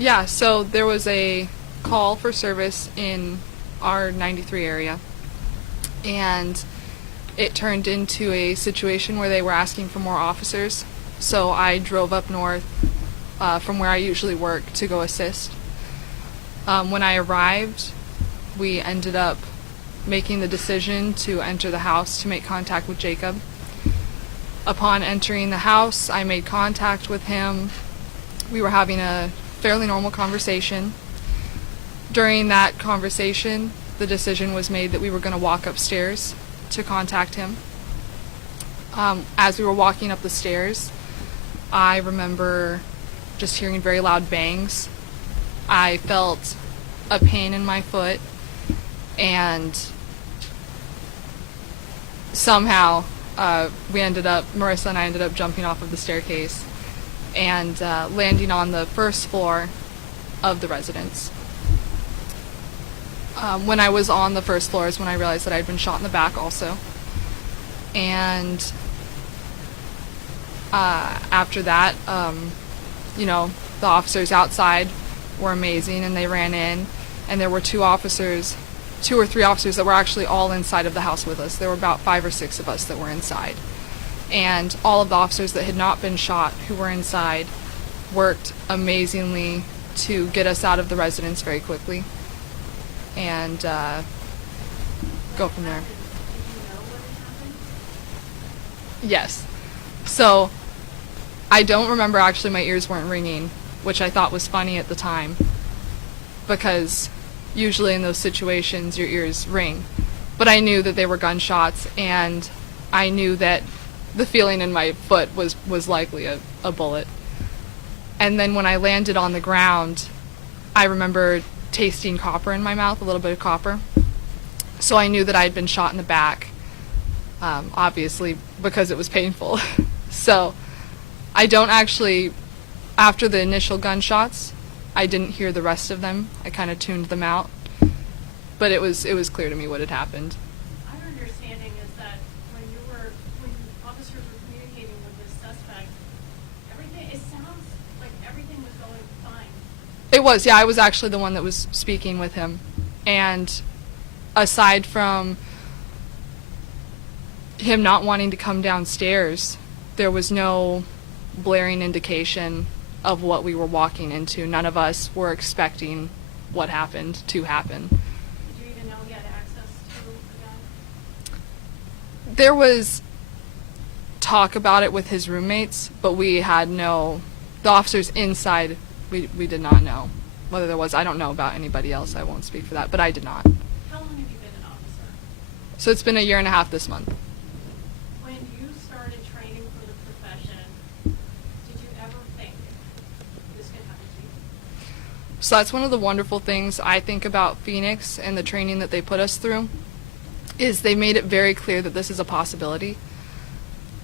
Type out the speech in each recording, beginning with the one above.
Yeah, so there was a call for service in our 93 area, and it turned into a situation where they were asking for more officers. So I drove up north from where I usually work to go assist. When I arrived, we ended up making the decision to enter the house to make contact with Jacob. Upon entering the house, I made contact with him. We were having a fairly normal conversation. During that conversation, the decision was made that we were going to walk upstairs to contact him. As we were walking up the stairs, I remember just hearing very loud bangs. I felt a pain in my foot, and somehow Marissa and I ended up jumping off of the staircase and landing on the first floor of the residence. When I was on the first floor is when I realized that I'd been shot in the back also. And after that, the officers outside were amazing, and they ran in, and there were two or three officers that were actually all inside of the house with us. There were about 5 or 6 of us that were inside. And all of the officers that had not been shot who were inside worked amazingly to get us out of the residence very quickly and go from there. Yes. So I don't remember actually my ears weren't ringing, which I thought was funny at the time, because usually in those situations your ears ring. But I knew that they were gunshots, and I knew that the feeling in my foot was likely a bullet. And then when I landed on the ground, I remember tasting copper in my mouth, a little bit of copper. So I knew that I had been shot in the back, obviously, because it was painful. So I don't actually, after the initial gunshots, I didn't hear the rest of them. I kind of tuned them out. But it was clear to me what had happened. Our understanding is that when officers were communicating with this suspect, it sounds like everything was going fine. It was, yeah. I was actually the one that was speaking with him. And aside from him not wanting to come downstairs, there was no blaring indication of what we were walking into. None of us were expecting what happened to happen. Did you even know he had access to the gun? There was talk about it with his roommates, but we had the officers inside, we did not know whether there was. I don't know about anybody else. I won't speak for that, but I did not. How long have you been an officer? So it's been 1.5 years this month. When you started training for the profession, did you ever think this could happen to you? So that's one of the wonderful things I think about Phoenix and the training that they put us through, is they made it very clear that this is a possibility.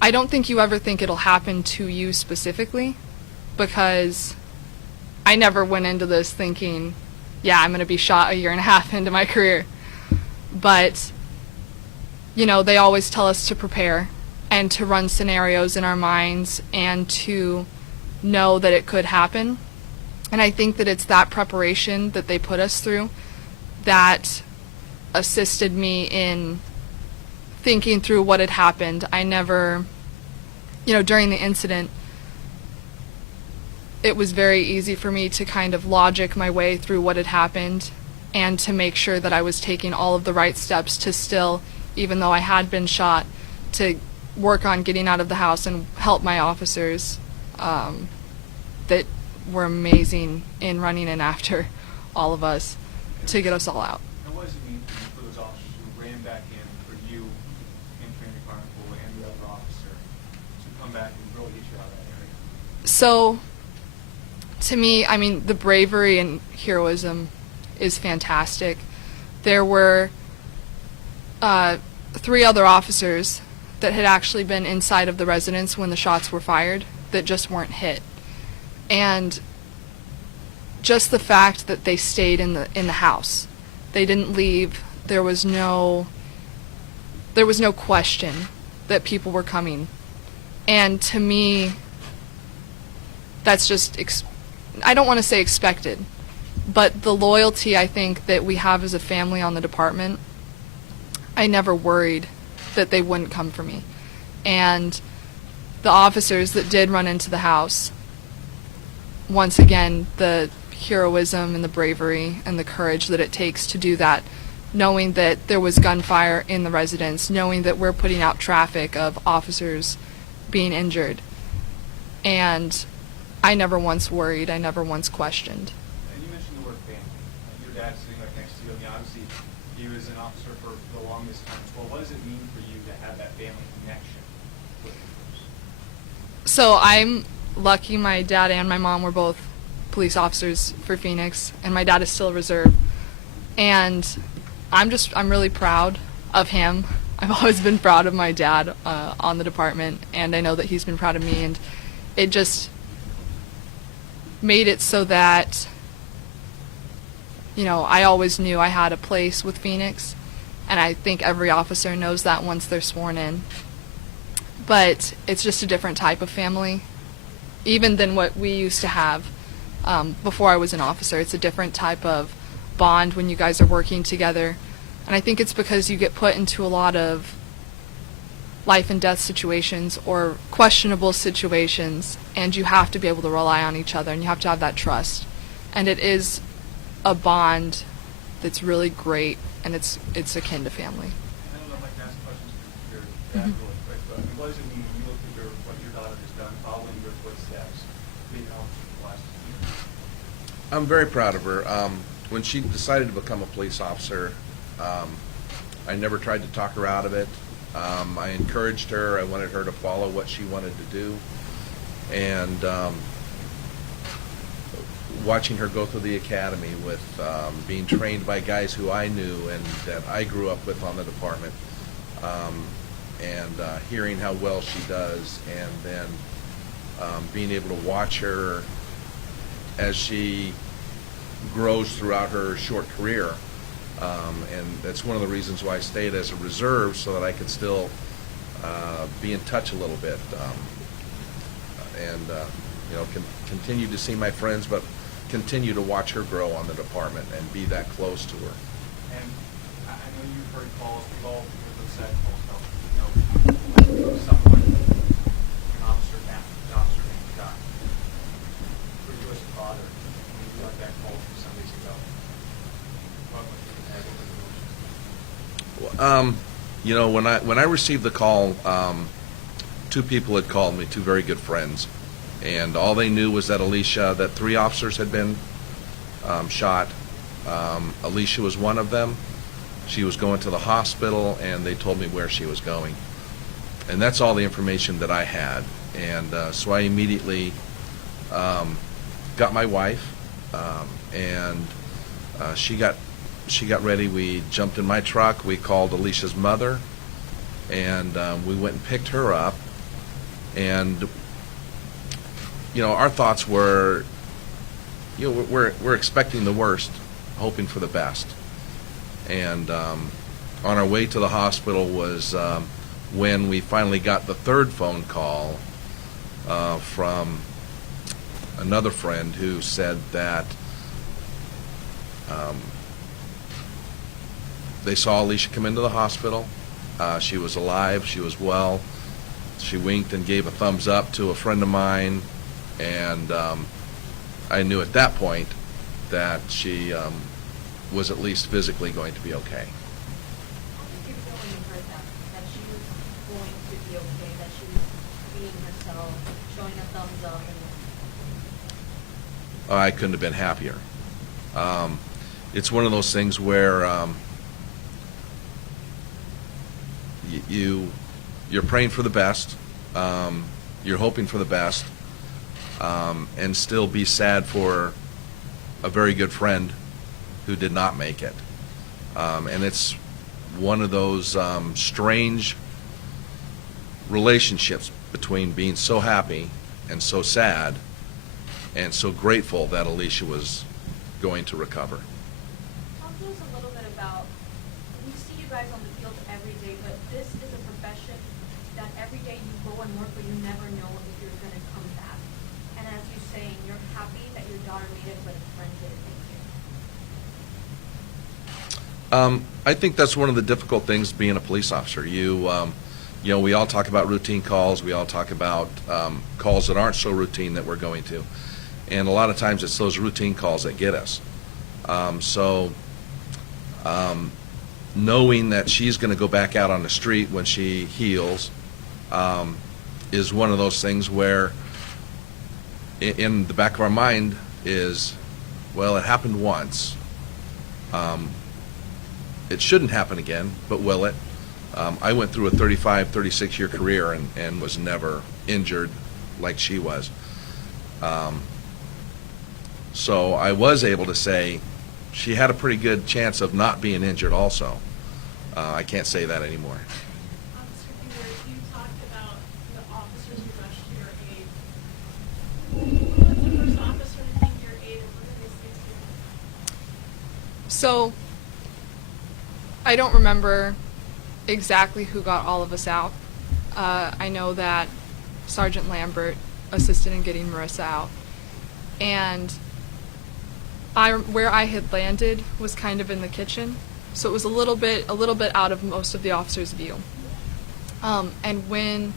I don't think you ever think it'll happen to you specifically, because I never went into this thinking, yeah, I'm going to be shot 1.5 years into my career. But, they always tell us to prepare and to run scenarios in our minds and to know that it could happen. And I think that it's that preparation that they put us through that assisted me in thinking through what had happened. I never, during the incident, it was very easy for me to kind of logic my way through what had happened and to make sure that I was taking all of the right steps to still, even though I had been shot, to work on getting out of the house and help my officers that were amazing in running in after all of us to get us all out. And what does it mean for those officers who ran back in for you and training department and the other officer to come back and really get you out of that area? So, to me, the bravery and heroism is fantastic. There were 3 other officers that had actually been inside of the residence when the shots were fired that just weren't hit. And just the fact that they stayed in the house, they didn't leave. There was no question that people were coming. And to me, that's just I don't want to say expected, but the loyalty I think that we have as a family on the department, I never worried that they wouldn't come for me. And the officers that did run into the house, once again, the heroism and the bravery and the courage that it takes to do that, knowing that there was gunfire in the residence, knowing that we're putting out traffic of officers being injured. And I never once worried, I never once questioned. And you mentioned the word family. Your dad's sitting right next to you. I mean, obviously, he was an officer for the longest time as well. What does it mean for you to have that family connection with the force? So I'm lucky my dad and my mom were both police officers for Phoenix, and my dad is still a reserve. And I'm really proud of him. I've always been proud of my dad on the department, and I know that he's been proud of me, and it just made it so that, I always knew I had a place with Phoenix, and I think every officer knows that once they're sworn in. But it's just a different type of family, even than what we used to have before I was an officer. It's a different type of bond when you guys are working together. And I think it's because you get put into a lot of life and death situations or questionable situations, and you have to be able to rely on each other, and you have to have that trust. And it is a bond that's really great, and it's akin to family. I don't know if I can ask questions for your dad really quick, but what does it mean when you look at what your daughter has done, following your footsteps, being an officer for the last 2 years? I'm very proud of her. When she decided to become a police officer, I never tried to talk her out of it. I encouraged her. I wanted her to follow what she wanted to do. And watching her go through the academy with being trained by guys who I knew and that I grew up with on the department, and hearing how well she does, and then being able to watch her as she grows throughout her short career. And that's one of the reasons why I stayed as a reserve, so that I could still be in touch a little bit, and continue to see my friends, but continue to watch her grow on the department and be that close to her. And I know you've heard calls, we've all said calls, someone, an officer named John. For you as a father, when you got that call from some weeks ago, what was your When I received the call, 2 people had called me, 2 very good friends, and all they knew was that that 3 officers had been shot. Alicia was one of them. She was going to the hospital, and they told me where she was going. And that's all the information that I had. And so I immediately got my wife, and she got ready. We jumped in my truck. We called Alicia's mother, and we went and picked her up. And our thoughts were, we're expecting the worst, hoping for the best. And on our way to the hospital was when we finally got the 3rd phone call from another friend who said that they saw Alicia come into the hospital. She was alive. She was well. She winked and gave a thumbs up to a friend of mine, and I knew at that point that she was at least physically going to be okay. How did you feel when you heard that she was going to be okay, that she was being herself, showing a thumbs up? I couldn't have been happier. It's one of those things where you're praying for the best, you're hoping for the best, and still be sad for a very good friend who did not make it. And it's one of those strange relationships between being so happy and so sad and so grateful that Alicia was going to recover. Talk to us a little bit about, we see you guys on the field every day, but this is a profession that every day you go and work, but you never know if you're going to come back. And as you're saying, you're happy that your daughter I think that's one of the difficult things being a police officer. You know, we all talk about routine calls. We all talk about calls that aren't so routine that we're going to. And a lot of times it's those routine calls that get us. Knowing that she's going to go back out on the street when she heals is one of those things where in the back of our mind is, well, it happened once. It shouldn't happen again, but will it? I went through a 35, 36-year career and was never injured like she was. So I was able to say she had a pretty good chance of not being injured also. I can't say that anymore. Officer Beer, you talked about the officers who rushed to your aid. Who was the first officer to take your aid, and what did they say to you? So, I don't remember exactly who got all of us out. I know that Sergeant Lambert assisted in getting Marissa out. And where I had landed was kind of in the kitchen, so it was a little bit out of most of the officers' view. And when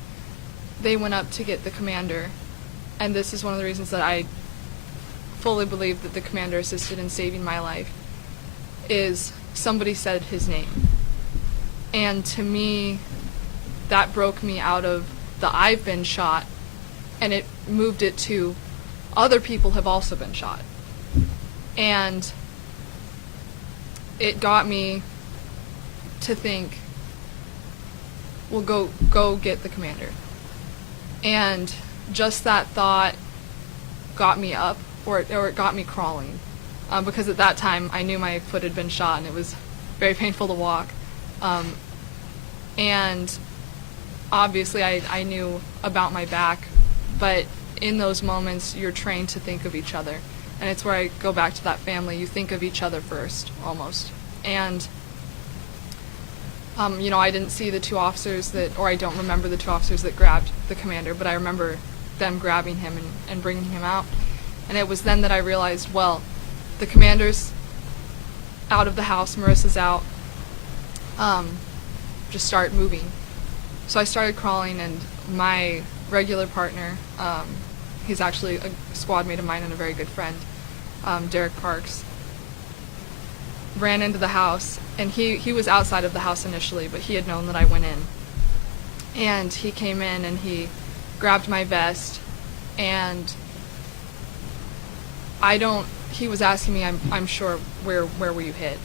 they went up to get the commander, and this is one of the reasons that I fully believe that the commander assisted in saving my life, is somebody said his name. And to me, that broke me out of the I've been shot, and it moved it to other people have also been shot. And it got me to think, well, go get the commander. And just that thought got me up, or it got me crawling. Because at that time, I knew my foot had been shot, and it was very painful to walk. And obviously, I knew about my back, but in those moments, you're trained to think of each other. And it's where I go back to that family. You think of each other first, almost. And, you know, I didn't see the two officers or I don't remember the two officers that grabbed the commander, but I remember them grabbing him and bringing him out. And it was then that I realized, well, the commander's out of the house, Marissa's out, just start moving. So I started crawling, and my regular partner, he's actually a squad mate of mine and a very good friend, Derek Parks, ran into the house, and he was outside of the house initially, but he had known that I went in. And he came in and he grabbed my vest, and he was asking me, I'm sure, where were you hit?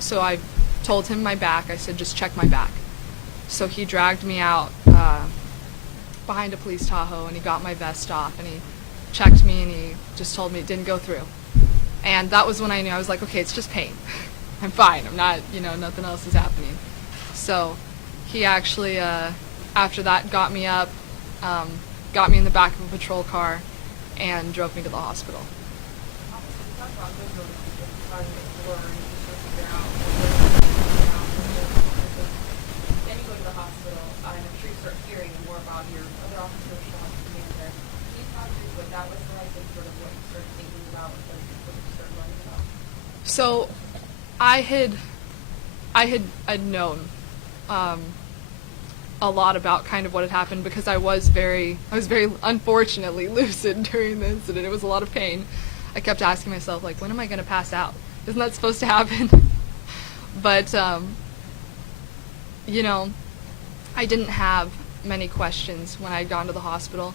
So I told him my back. I said, just check my back. So he dragged me out behind a police Tahoe, and he got my vest off, and he checked me, and he just told me it didn't go through. And that was when I knew. I was like, okay, it's just pain. I'm fine. I'm not, nothing else is happening. So he actually, after that, got me up, got me in the back of a patrol car, and drove me to the hospital. Then you go to the hospital, and I'm sure you start hearing more about your other officers shot and commander. Can you talk through what that was like and sort of what you started thinking about and what you started learning about? So I'd known a lot about kind of what had happened, because I was very unfortunately lucid during the incident. It was a lot of pain. I kept asking myself, like, when am I going to pass out? Isn't that supposed to happen? But, I didn't have many questions when I'd gone to the hospital.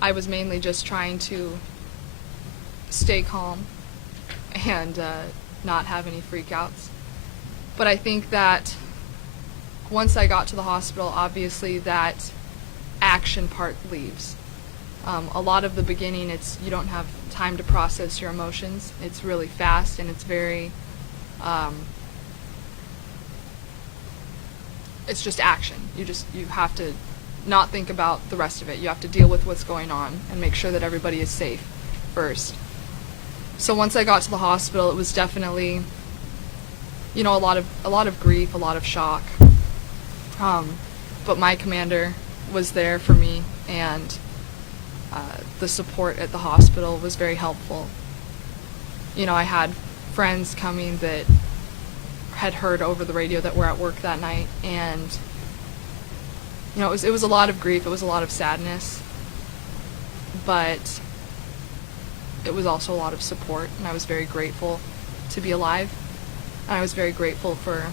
I was mainly just trying to stay calm and not have any freakouts. But I think that once I got to the hospital, obviously that action part leaves. A lot of the beginning, you don't have time to process your emotions. It's really fast, and it's very, it's just action. You have to not think about the rest of it. You have to deal with what's going on and make sure that everybody is safe first. So once I got to the hospital, it was definitely, a lot of grief, a lot of shock. But my commander was there for me, and the support at the hospital was very helpful. I had friends coming that had heard over the radio that were at work that night, and it was a lot of grief, it was a lot of sadness, but it was also a lot of support, and I was very grateful to be alive, and I was very grateful for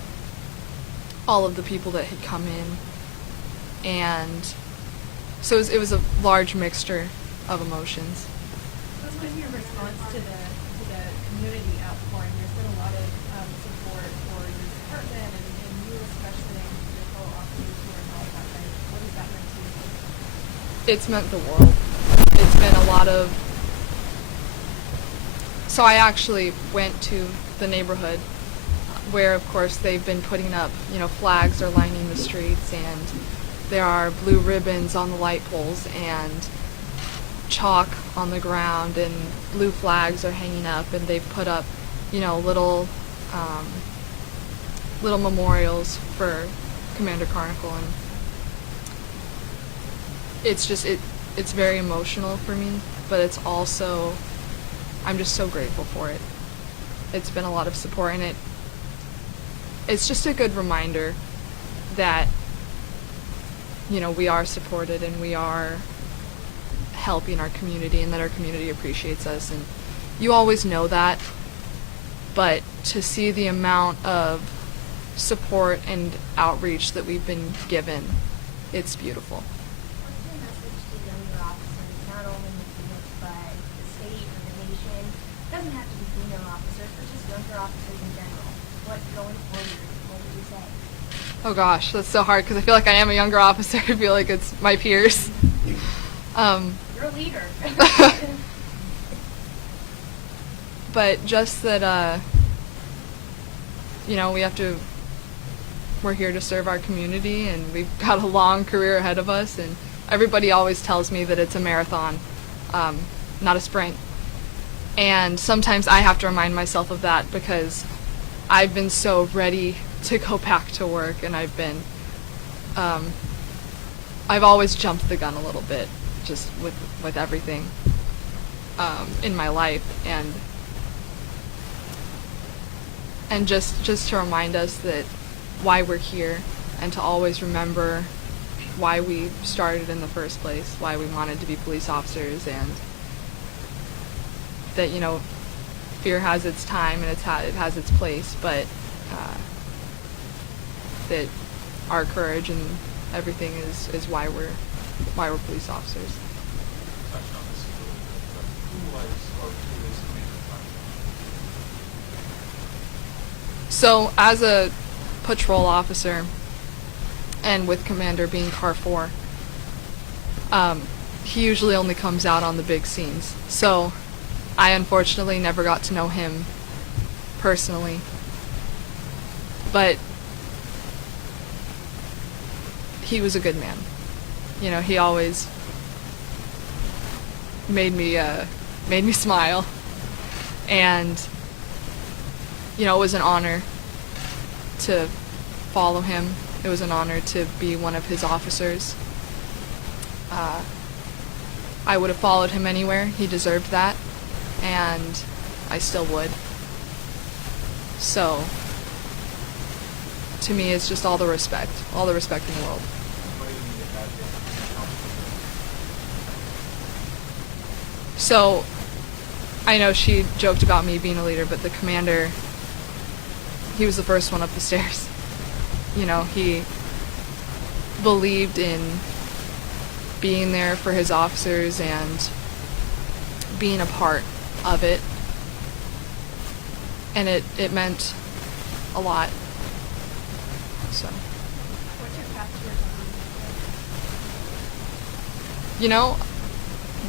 all of the people that had come in, and so it was a large mixture of emotions. What's been your response to the community outpouring? There's been a lot of support for your department and you especially, and your fellow officers who are involved that night. What has that meant to you? It's meant the world. It's been a lot of... So I actually went to the neighborhood where, of course, they've been putting up, flags are lining the streets, and there are blue ribbons on the light poles, and chalk on the ground, and blue flags are hanging up, and they've put up, little memorials for Commander Carnicle, and it's just, it's very emotional for me, but it's also, I'm just so grateful for it. It's been a lot of support, and it's just a good reminder that, we are supported and we are helping our community, and that our community appreciates us, and you always know that, but to see the amount of support and outreach that we've been given, it's beautiful. What's your message to younger officers, not only in the unit, but the state or the nation? It doesn't have to be female officers, but just younger officers in general. Going forward, what would you say? Oh gosh, that's so hard, because I feel like I am a younger officer. I feel like it's my peers. You're a leader. But just that, we're here to serve our community, and we've got a long career ahead of us, and everybody always tells me that it's a marathon, not a sprint. And sometimes I have to remind myself of that, because I've been so ready to go back to work, and I've always jumped the gun a little bit, just with everything in my life, and just to remind us that why we're here, and to always remember why we started in the first place, why we wanted to be police officers, and that fear has its time and it has its place, but that our courage and everything is why we're police officers. Touched on this a little bit, but who was or who is Commander Carnicle? So as a patrol officer, and with Commander being Car 4, he usually only comes out on the big scenes. So I unfortunately never got to know him personally, but he was a good man. He always made me smile, and it was an honor to follow him. It was an honor to be one of his officers. I would have followed him anywhere. He deserved that, and I still would. So, to me, it's just all the respect in the world. What do you mean that So, I know she joked about me being a leader, but the commander, he was the first one up the stairs. He believed in being there for his officers and being a part of it. And it meant a lot. So. What's your path towards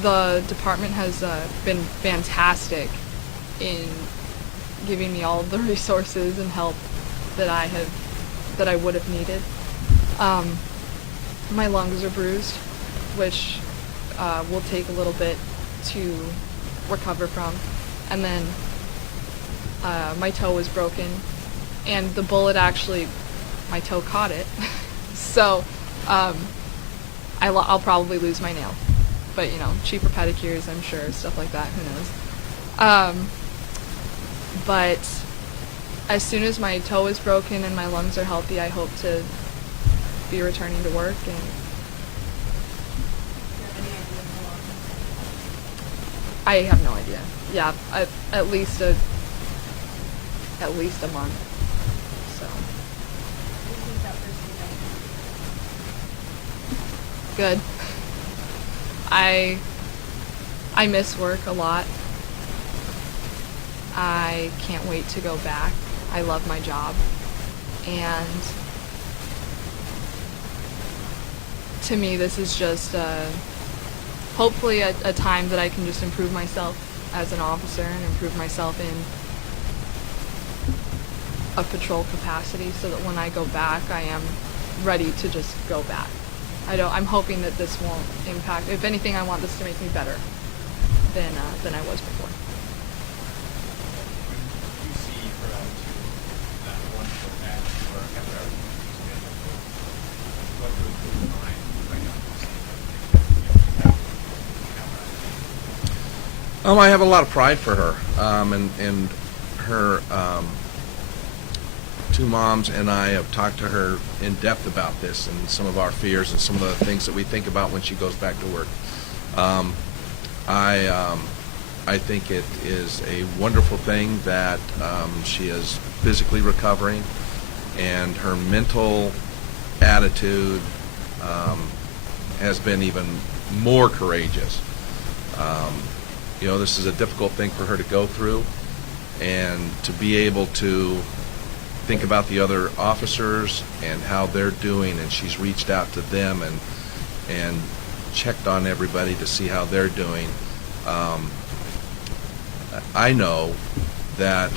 The department has been fantastic in giving me all of the resources and help that I would have needed. My lungs are bruised, which will take a little bit to recover from, and then my toe was broken, and the bullet my toe caught it, so I'll probably lose my nail, but cheaper pedicures, I'm sure, stuff like that, who knows. But as soon as my toe is broken and my lungs are healthy, I hope to be returning to work. And Do you have any idea how long it's I have no idea. Yeah, at least a month. So What do you think that first week good. I miss work a lot. I can't wait to go back. I love my job. And to me, this is just hopefully a time that I can just improve myself as an officer and improve myself in a patrol capacity so that when I go back, I am ready to just go back. I'm hoping that this won't impact. If anything, I want this to make me better than I was before. You see for them to that one foot back or after everything is scheduled, what goes through your mind right now? I have a lot of pride for her, and her two moms and I have talked to her in depth about this and some of our fears and some of the things that we think about when she goes back to work. I think it is a wonderful thing that she is physically recovering, and her mental attitude has been even more courageous. This is a difficult thing for her to go through, and to be able to think about the other officers and how they're doing, and she's reached out to them and checked on everybody to see how they're doing. I know that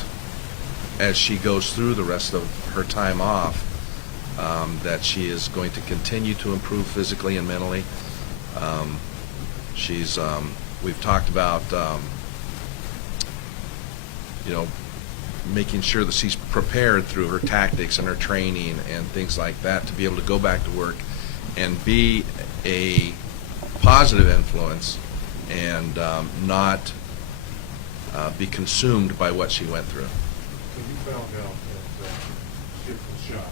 as she goes through the rest of her time off, that she is going to continue to improve physically and mentally. We've talked about, making sure that she's prepared through her tactics and her training and things like that to be able to go back to work and be a positive influence and not be consumed by what she went through. When you found out that she was shot,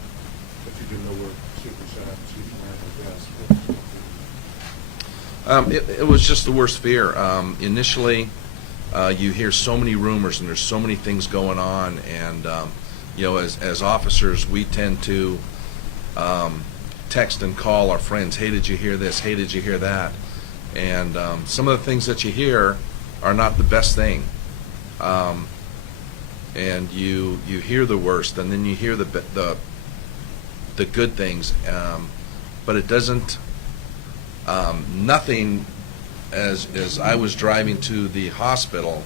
that you didn't know where she was shot, she was wearing her vest, It was just the worst fear. Initially, you hear so many rumors and there's so many things going on, and as officers, we tend to text and call our friends, hey, did you hear this? Hey, did you hear that? And some of the things that you hear are not the best thing. And you hear the worst, and then you hear the good things, but it doesn't. Nothing. As I was driving to the hospital,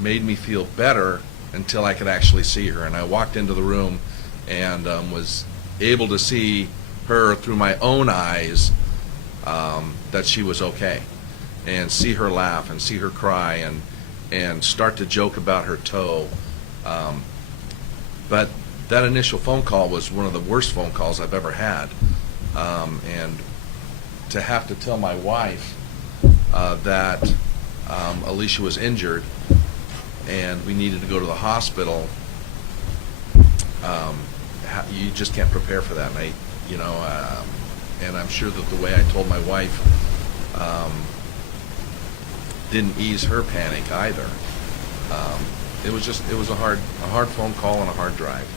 made me feel better until I could actually see her. And I walked into the room and was able to see her through my own eyes, that she was okay, and see her laugh and see her cry and start to joke about her toe. But that initial phone call was one of the worst phone calls I've ever had. And to have to tell my wife that Alicia was injured and we needed to go to the hospital, you just can't prepare for that. And and I'm sure that the way I told my wife didn't ease her panic either. It was a hard phone call and a hard drive.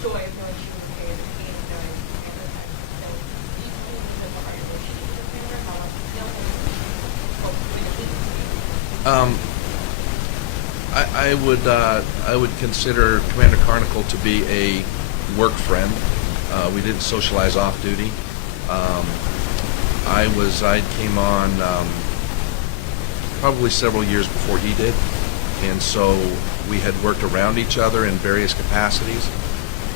You mentioned that the joy of knowing she was okay, the pain of knowing and her time. So, do you tell me a little bit more about your relationship with her? How long you've known her? What doing it means to you? I would consider Commander Carnicle to be a work friend. We didn't socialize off duty. I came on probably several years before he did, and so we had worked around each other in various capacities.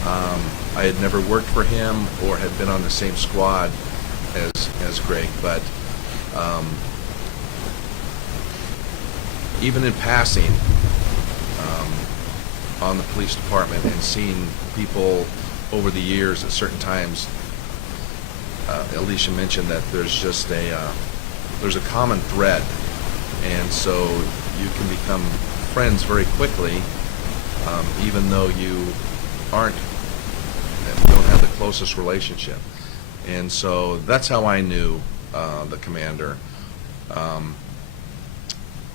I had never worked for him or had been on the same squad as Greg, but even in passing on the police department and seeing people over the years at certain times, Alicia mentioned that there's just there's a common thread, and so you can become friends very quickly, even though you don't have the closest relationship. And so that's how I knew the commander.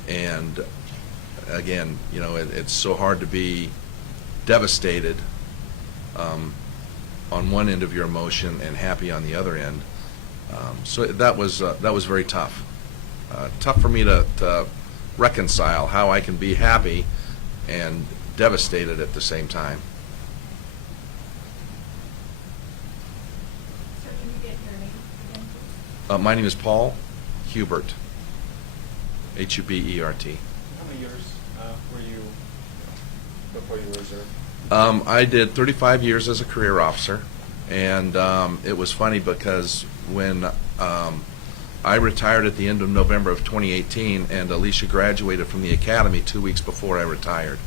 And again, it's so hard to be devastated on one end of your emotion and happy on the other end. So that was very tough. Tough for me to reconcile how I can be happy and devastated at the same time. Sir, can you get your name again, please? My name is Paul Hubert, Hubert. How many years were you before you were reserved? I did 35 years as a career officer, and it was funny because when I retired at the end of November of 2018, and Alicia graduated from the academy 2 weeks before I retired.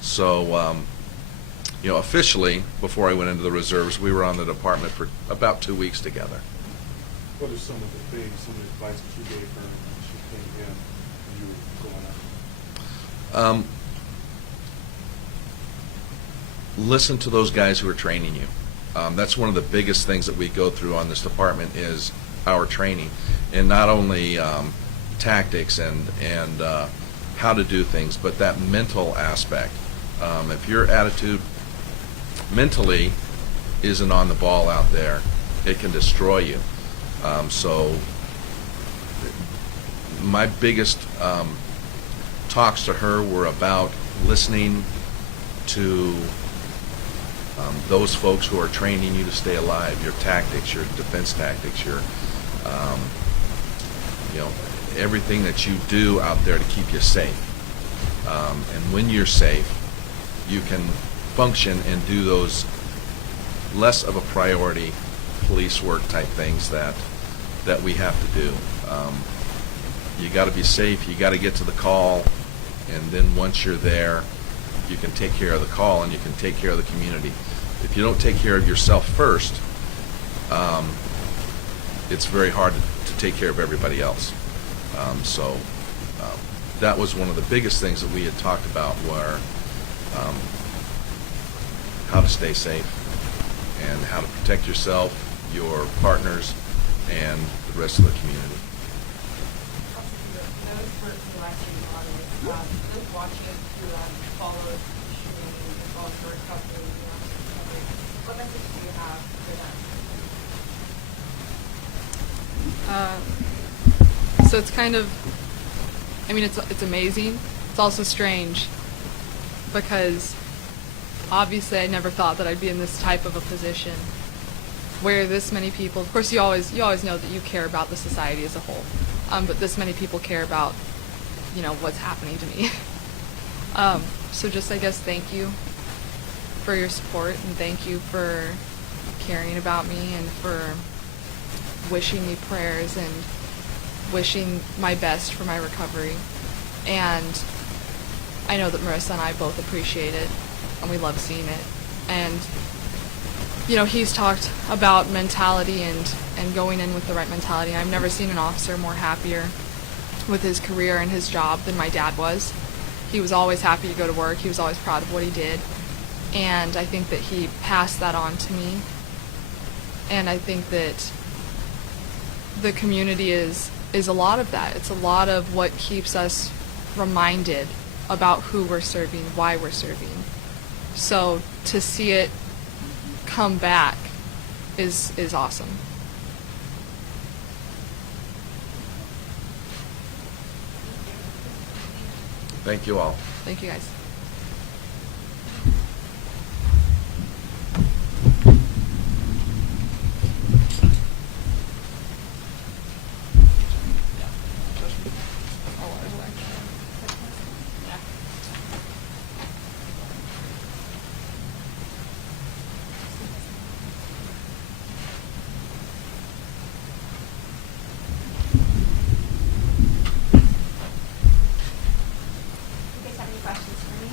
So, officially, before I went into the reserves, we were on the department for about 2 weeks together. What are some of the things, some of the advice that you gave her when she came in and you were going out? Listen to those guys who are training you. That's one of the biggest things that we go through on this department is our training, and not only tactics and how to do things, but that mental aspect. If your attitude mentally isn't on the ball out there, it can destroy you. So my biggest talks to her were about listening to those folks who are training you to stay alive, your tactics, your defense tactics, your everything that you do out there to keep you safe. And when you're safe, you can function and do those less of a priority police work type things that we have to do. You got to be safe, you got to get to the call, and then once you're there, you can take care of the call and you can take care of the community. If you don't take care of yourself first, it's very hard to take care of everybody else. So that was one of the biggest things that we had talked about, were how to stay safe and how to protect yourself, your partners, and the rest of the community. I was for the last year in August, just watching it through follow shooting as well as for recovery, what message do you have for them? So it's kind of, it's amazing. It's also strange because obviously I never thought that I'd be in this type of a position where this many people, of course you always know that you care about the society as a whole, but this many people care about, what's happening to me. So just, I guess, thank you for your support, and thank you for caring about me and for wishing me prayers and wishing my best for my recovery. And I know that Marissa and I both appreciate it, and we love seeing it. And he's talked about mentality and going in with the right mentality. I've never seen an officer more happier with his career and his job than my dad was. He was always happy to go to work. He was always proud of what he did. And I think that he passed that on to me. And I think that the community is a lot of that. It's a lot of what keeps us reminded about who we're serving, why we're serving. So to see it come back is awesome. Thank you all. Thank you, guys. You guys have any questions for me?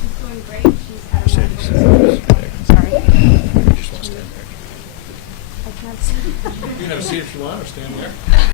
She's doing great. She's had a wonderful. Sorry. I can have You can have a seat if you want, or stand there.